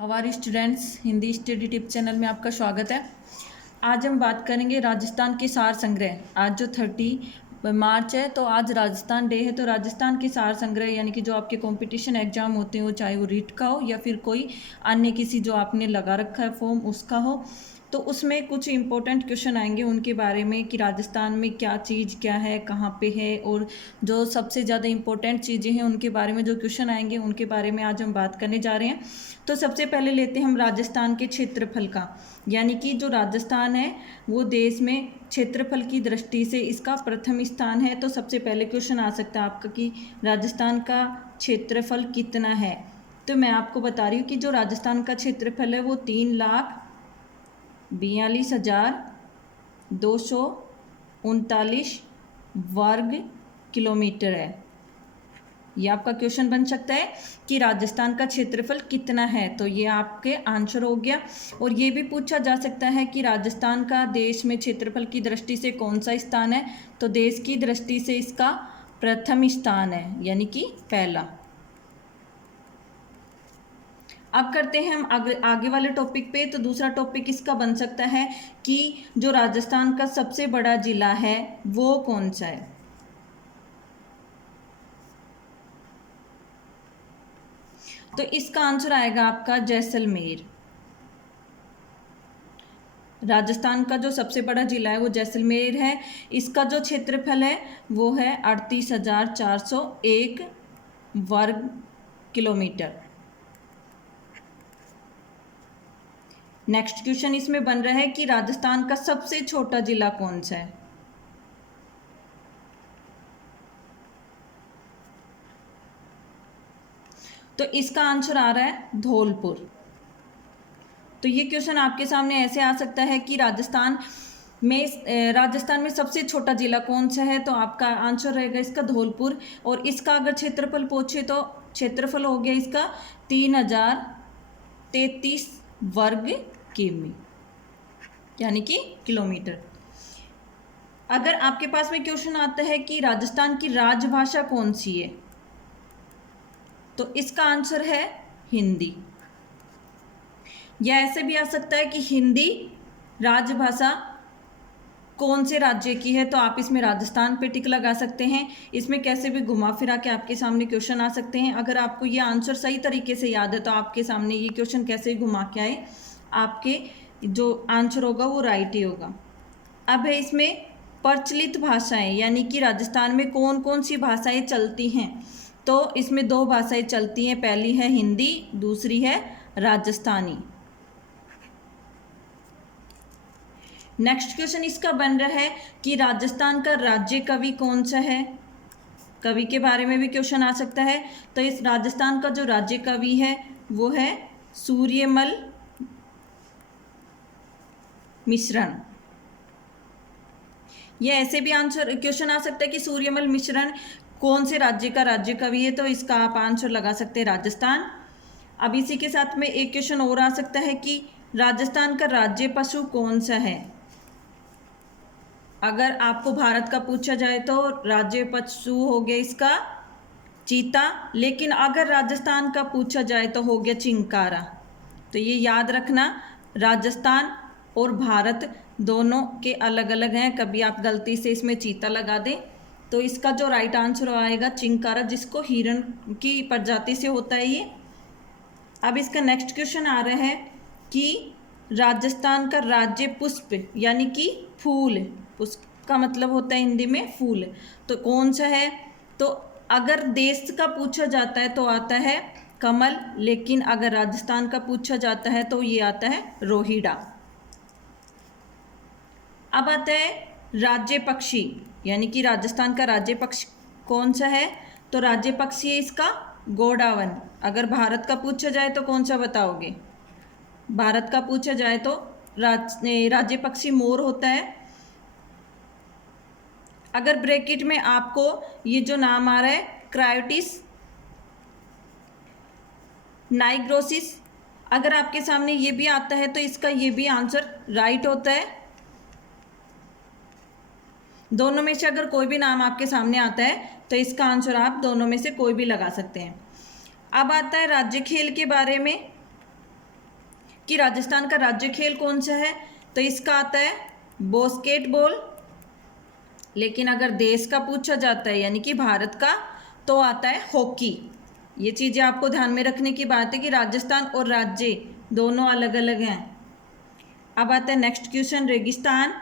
हमारी students Hindi study tip channel में आपका स्वागत है। आज हम बात करेंगे राजस्थान के सार संग्रह। आज जो 30 मार्च है तो आज राजस्थान डे है, तो राजस्थान के सार संग्रह यानी कि जो आपके कंपटीशन एग्जाम होते हैं, वो चाहे वो रीट का हो या फिर कोई अन्य किसी जो आपने लगा रखा है फॉर्म उसका हो, तो उसमें कुछ इंपॉर्टेंट क्वेश्चन आएंगे उनके बारे में कि राजस्थान में क्या चीज़ क्या है, कहाँ पे है, और जो सबसे ज़्यादा इंपॉर्टेंट चीज़ें हैं उनके बारे में जो क्वेश्चन आएंगे उनके बारे में आज हम बात करने जा रहे हैं। तो सबसे पहले लेते हैं हम राजस्थान के क्षेत्रफल का, यानी कि जो राजस्थान है वो देश में क्षेत्रफल की दृष्टि से इसका प्रथम स्थान है। तो सबसे पहले क्वेश्चन आ सकता है आपका कि राजस्थान का क्षेत्रफल कितना है। तो मैं आपको बता रही हूँ कि जो राजस्थान का क्षेत्रफल है वो 3,42,239 वर्ग किलोमीटर है। ये आपका क्वेश्चन बन सकता है कि राजस्थान का क्षेत्रफल कितना है, तो ये आपके आंसर हो गया। और ये भी पूछा जा सकता है कि राजस्थान का देश में क्षेत्रफल की दृष्टि से कौन सा स्थान है, तो देश की दृष्टि से इसका प्रथम स्थान है, यानी कि पहला। अब करते हैं हम आगे वाले टॉपिक पे। तो दूसरा टॉपिक इसका बन सकता है कि जो राजस्थान का सबसे बड़ा जिला है वो कौन सा है। तो इसका आंसर आएगा आपका जैसलमेर। राजस्थान का जो सबसे बड़ा जिला है वो जैसलमेर है। इसका जो क्षेत्रफल है वो है 38,401 वर्ग किलोमीटर। नेक्स्ट क्वेश्चन इसमें बन रहा है कि राजस्थान का सबसे छोटा जिला कौन सा है। तो इसका आंसर आ रहा है धौलपुर। तो ये क्वेश्चन आपके सामने ऐसे आ सकता है कि राजस्थान में सबसे छोटा जिला कौन सा है, तो आपका आंसर रहेगा इसका धौलपुर। और इसका अगर क्षेत्रफल पूछे तो क्षेत्रफल हो गया इसका 3,033 वर्ग किमी, यानी कि किलोमीटर। अगर आपके पास में क्वेश्चन आता है कि राजस्थान की राजभाषा कौन सी है, तो इसका आंसर है हिंदी। या ऐसे भी आ सकता है कि हिंदी राजभाषा कौन से राज्य की है, तो आप इसमें राजस्थान पे टिक लगा सकते हैं। इसमें कैसे भी घुमा फिरा के आपके सामने क्वेश्चन आ सकते हैं। अगर आपको ये आंसर सही तरीके से याद है तो आपके सामने ये क्वेश्चन कैसे घुमा के आए, आपके जो आंसर होगा वो राइट ही होगा। अब है इसमें प्रचलित भाषाएं, यानी कि राजस्थान में कौन कौन सी भाषाएं चलती हैं। तो इसमें 2 भाषाएं चलती हैं, पहली है हिंदी, दूसरी है राजस्थानी। नेक्स्ट क्वेश्चन इसका बन रहा है कि राजस्थान का राज्य कवि कौन सा है। कवि के बारे में भी क्वेश्चन आ सकता है। तो इस राजस्थान का जो राज्य कवि है वो है सूर्यमल मिश्रण। यह ऐसे भी आंसर क्वेश्चन आ सकता है कि सूर्यमल मिश्रण कौन से राज्य का राज्य कवि है, तो इसका आप आंसर लगा सकते हैं राजस्थान। अब इसी के साथ में एक क्वेश्चन और आ सकता है कि राजस्थान का राज्य पशु कौन सा है। अगर आपको भारत का पूछा जाए तो राज्य पशु हो गया इसका चीता, लेकिन अगर राजस्थान का पूछा जाए तो हो गया चिंकारा। तो ये याद रखना, राजस्थान और भारत दोनों के अलग अलग हैं। कभी आप गलती से इसमें चीता लगा दें तो इसका जो राइट आंसर आएगा चिंकारा, जिसको हिरण की प्रजाति से होता है ये। अब इसका नेक्स्ट क्वेश्चन आ रहा है कि राजस्थान का राज्य पुष्प यानी कि फूल, पुष्प का मतलब होता है हिंदी में फूल, तो कौन सा है। तो अगर देश का पूछा जाता है तो आता है कमल, लेकिन अगर राजस्थान का पूछा जाता है तो ये आता है रोहिड़ा। अब आता है राज्य पक्षी, यानी कि राजस्थान का राज्य पक्षी कौन सा है। तो राज्य पक्षी है इसका गोडावन। अगर भारत का पूछा जाए तो कौन सा बताओगे। भारत का पूछा जाए तो राज्य पक्षी मोर होता है। अगर ब्रैकेट में आपको ये जो नाम आ रहा है क्रायोटिस नाइग्रोसिस, अगर आपके सामने ये भी आता है तो इसका ये भी आंसर राइट होता है। दोनों में से अगर कोई भी नाम आपके सामने आता है तो इसका आंसर आप दोनों में से कोई भी लगा सकते हैं। अब आता है राज्य खेल के बारे में। कि राजस्थान का राज्य खेल कौन सा है, तो इसका आता है बास्केटबॉल। लेकिन अगर देश का पूछा जाता है यानी कि भारत का, तो आता है हॉकी। ये चीज़ें आपको ध्यान में रखने की बात है कि राजस्थान और राज्य दोनों अलग अलग हैं। अब आता है नेक्स्ट क्वेश्चन, रेगिस्तान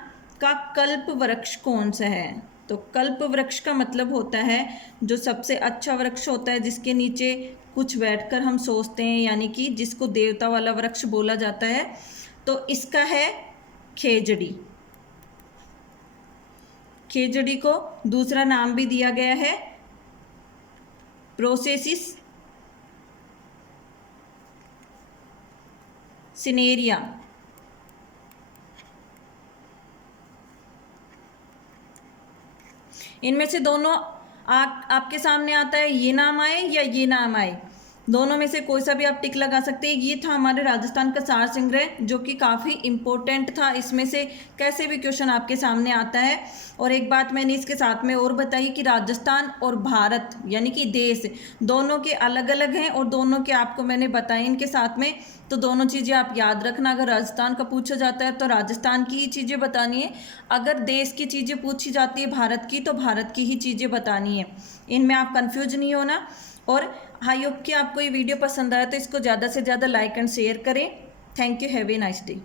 का कल्प वृक्ष कौन सा है। तो कल्प वृक्ष का मतलब होता है जो सबसे अच्छा वृक्ष होता है, जिसके नीचे कुछ बैठकर हम सोचते हैं, यानी कि जिसको देवता वाला वृक्ष बोला जाता है। तो इसका है खेजड़ी। खेजड़ी को दूसरा नाम भी दिया गया है प्रोसेसिस सिनेरिया। इनमें से दोनों आपके सामने आता है, ये नाम आए या ये नाम आए, दोनों में से कोई सा भी आप टिक लगा सकते हैं। ये था हमारे राजस्थान का सार संग्रह, जो कि काफ़ी इम्पोर्टेंट था। इसमें से कैसे भी क्वेश्चन आपके सामने आता है। और एक बात मैंने इसके साथ में और बताई कि राजस्थान और भारत यानी कि देश दोनों के अलग अलग हैं, और दोनों के आपको मैंने बताए इनके साथ में। तो दोनों चीज़ें आप याद रखना। अगर राजस्थान का पूछा जाता है तो राजस्थान की ही चीज़ें बतानी है, अगर देश की चीज़ें पूछी जाती है भारत की, तो भारत की ही चीज़ें बतानी है। इनमें आप कंफ्यूज नहीं होना। और आई होप कि आपको ये वीडियो पसंद आया तो इसको ज़्यादा से ज़्यादा लाइक एंड शेयर करें। Thank you, have a nice day.